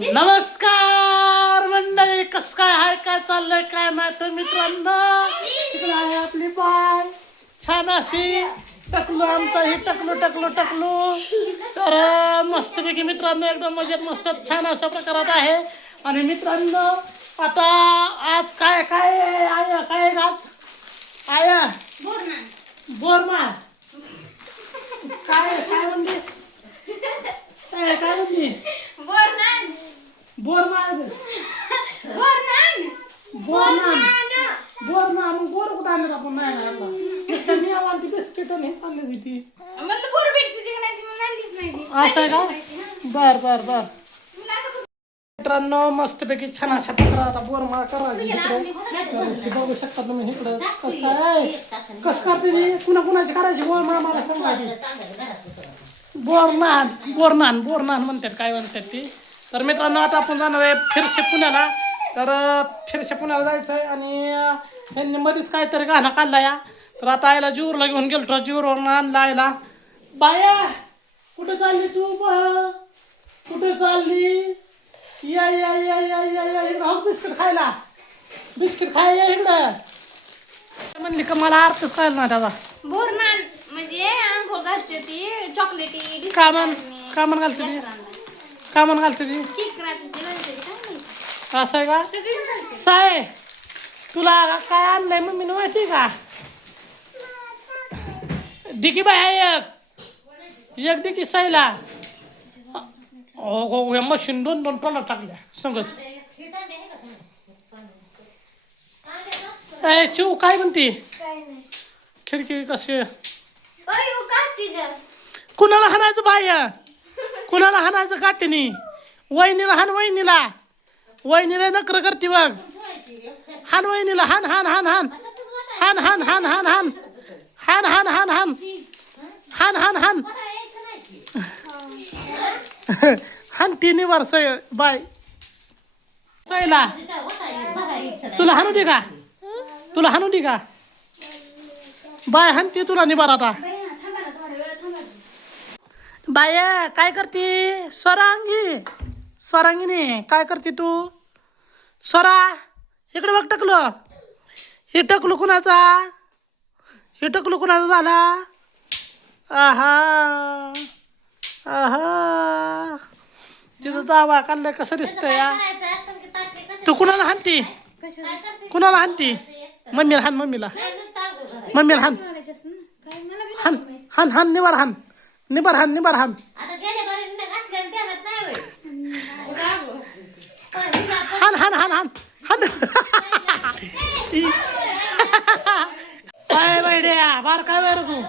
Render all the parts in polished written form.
नमस्कार मंडळी, कस काय हाय, काय चाललंय, काय नाही तर मित्रांनो, इकडे आहे आपली बाय छान अशी टकलू, आमचं ही टकलू तर मस्तपैकी मित्रांनो एकदम मजेत मस्त छान अशा प्रकारात आहे. आणि मित्रांनो आता आज काय काय आय काय आज आय बोरमाळ काय काय म्हणली काय म्हणली बोरमाळ मग बोर कुठं आणलं आपण नाही ना मी आम्हाला ती बिस्किट नाही आणली होती असं आहे का. बर बर बर मित्रांनो मस्तपैकी छान अशा प्रकारे आता बोरमाळ करावी इकडे बघू शकता तुम्ही. इकडं कसं काय कसं करते कुणाची करायची बोरमाळ मला सांगायची. बोरनान म्हणतात काय म्हणतात ती. तर मित्रांनो आता आपण जाणार आहे फिरशे पुण्याला. तर फिरशे पुण्याला जायचं आहे आणि यांनी मध्येच काहीतरी गाणं काढला या. तर आता आईला जीवरला घेऊन गेलो, जीवरवरून आणला आईला. बाया कुठे चालली तू, कुठे चालली, या या या या या या इकडं बिस्किट खायला, बिस्किट खायला या इकडं. म्हणली का मला अर्थच कळला ना त्याचा. बोरनान म्हणजे अंघोळ घालते ती चॉकलेटी कामन घालते ती केक राहते असं आहे का. साय तुला काय आणलंय मम्मीने माहिती का. डिकी बाय एक डिकी सायला हो मशीन दोन टोनात टाकल्या संगच. चिव काय म्हणते खिडकी कशी कुणाला हाणायचं बाय, कुणाला हाणायचं काटेनी. वहिनीला हान, वहिनीला नकर करते बघ. हान वहिनीला, हान हान हान हान हान हान हान हान हान हान हान हान हान हान हान हान हान तिन्ही वर सय बाय सयला. तुला हाणू दे का, तुला हाणू दे का बाय. हान ती तुला निबार आता. बाय काय करते स्वरांगीने काय करते तू. स्वरा इकडे बघ टकलं, हे टकलू कुणाचा, हे टकलू कुणाचा झाला. आहा आहा तिथं दावा काढलाय कसं दिसतंय या. तू कुणाला हाणती, कुणाला हाणती. मम्मीला हान, मम्मीला हान हान हान हान निबार हान निबार हान निबार हान. हान हान हान हान हान काय बैड्या बार काय वेळ तू.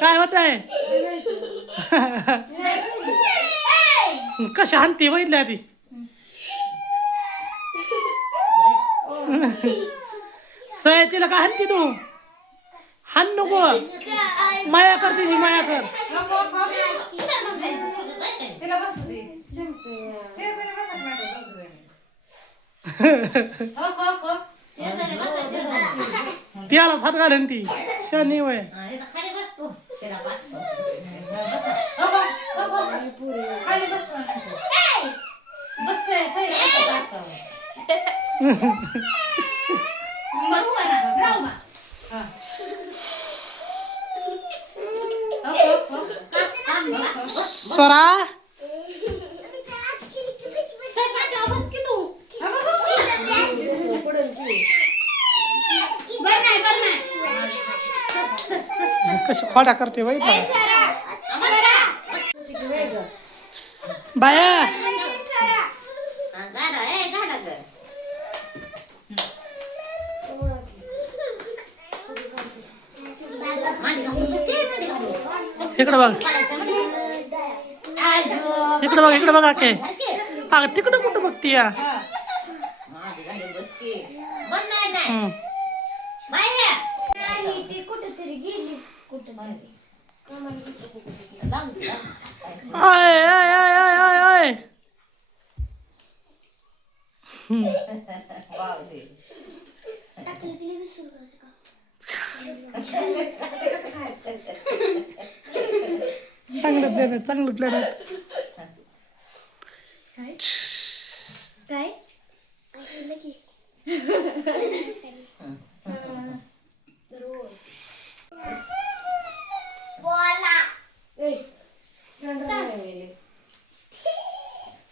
काय होत आहे कशा हानती बघितल्या ती. सयाचीला काय हानती तू. हान नको माया करते ती, माया कर. त्याला हात घालन ती शनी वय. स्वरा कशी खोडा करते बाई बाया. इकडे बघ, इकडे बघ, इकडे बघा के अगं तिकडं कुठं बघती या. I I I I I I चांगलं प्लॅन आहे, चांगलं प्लॅन आहे. काय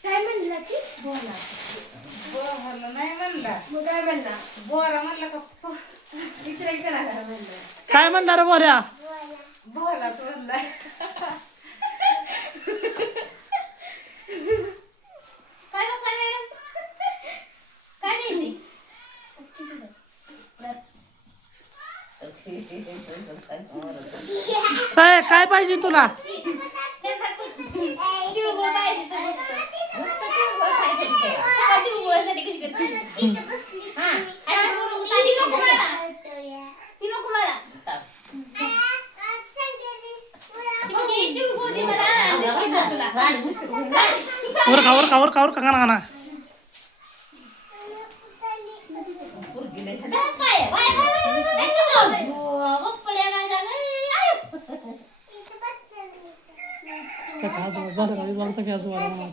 काय म्हणला ती बोला नाही म्हणला मग काय म्हणला बोरा म्हणला का विचार करा का म्हणलं काय म्हणणार बोऱ्या? बोला म्हणला काय बघताय मॅडम काय नाही साय काय पाहिजे तुला? तिळगुळ पाहिजे तिळगुळासाठी कशी करते ती नको मला ती नको मला तिळगुळ दे मला बिस्किट दे तुला उरका गाणा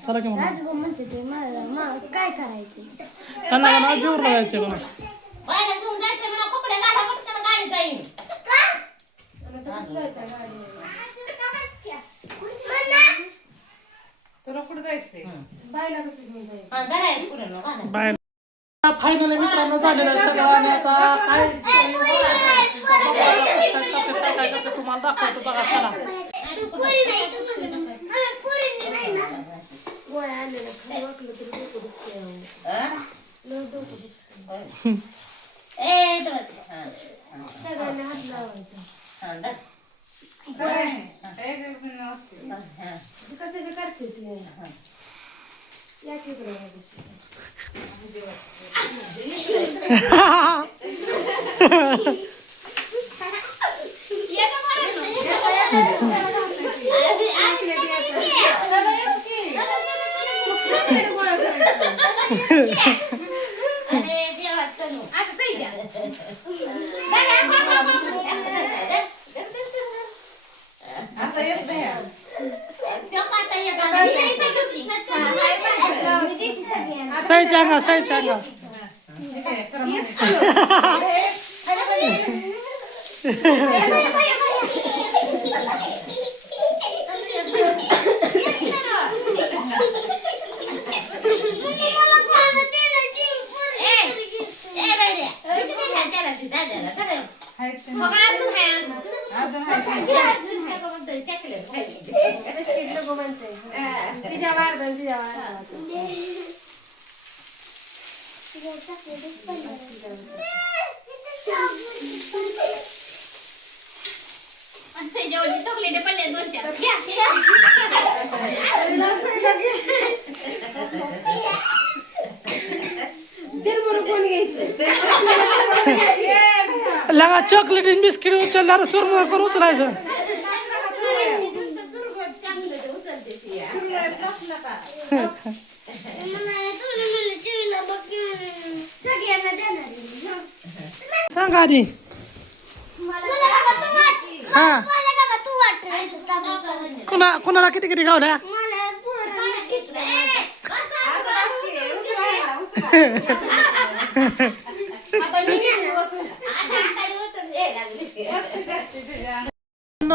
चला की म्हणा राजभाऊ म्हणते ते मला काय करायचं त्यांना म्हणा जीवर जायचं म्हणा. तुला कुठं जायचंय बायला कसं घेऊन जायचं बाय फायनली मित्रांनो झालेलं आहे सगळं आणि आता काय करते तुम्हाला दाखवतो बघा. चला गोळ्या आलेल्या खाली वाकलं तरी डोकं दुखतंय डोकं दुखतंय सगळ्यांना हात लावायचा कसं बी करते ती या तिकडे आता येत नाही सही चांगा चॉकलेट पडले 2-4 घ्या लगा चॉकलेट बिस्किट उचलणार चुरमुळ करून उचलायचं. सांगा आधी हा कुणाला किती किती गावल्या?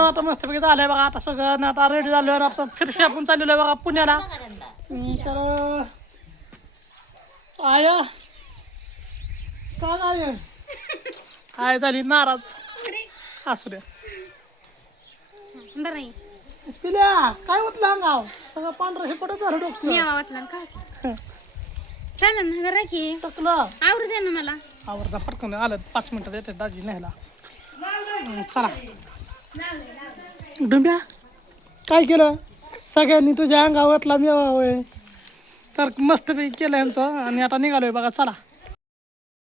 आता मस्तपैकी झालंय बघा. आता सगळं आता रेडी झालोय. आता फिरशी आपण चाललेलो आहे बघा पुण्याला. तर आया का झाली आय झाली नाराज. असू द्या नाही पिल्या काय म्हटलं अंगाव सगळं पांढरं हे कुठं झालं डोकं वाटलं का चालेल ना जरा की टाकलं आवरू द्या ना मला आवडता फटकन आलं 5 मिनिटात येते दाजी न्यायला. चला डुंब्या काय केलं सगळ्यांनी तुझ्या अंगावरला मेवा होय तर मस्तपैकी केलं यांचं आणि आता निघालोय बघा. चला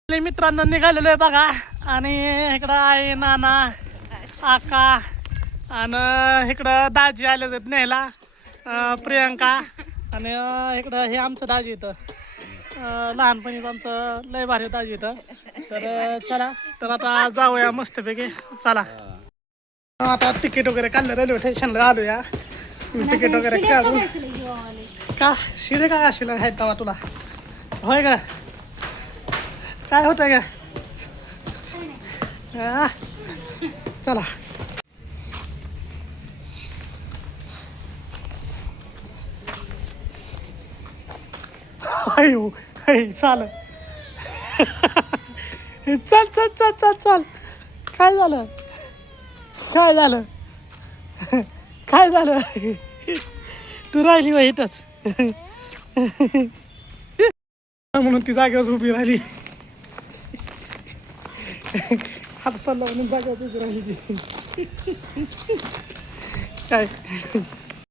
मित्रांनो निघालेलो आहे बघा. आणि इकडं आहे नाना आका आणि इकडं दाजी आले आहेत न्यायला प्रियंका आणि इकडं हे आमचं दाजी इथं लहानपणीच आमचं लय भारी होतं आजी इथं. तर चला तर आता जाऊया मस्तपैकी. चला आता तिकीट वगैरे काढलं, रेल्वे स्टेशनला आलोया. तिकीट वगैरे काढून का शिरे काय असेल आहेत तेव्हा तुला होय का काय होतंय का हा? चला अयो चाल चल चल चल चल चल काय झालं काय झालं काय झालं तू राहिली वय इथंच म्हणून ती जागेवर उभी राहिली हात चालला म्हणून जागेवर उभी राहिली ती काय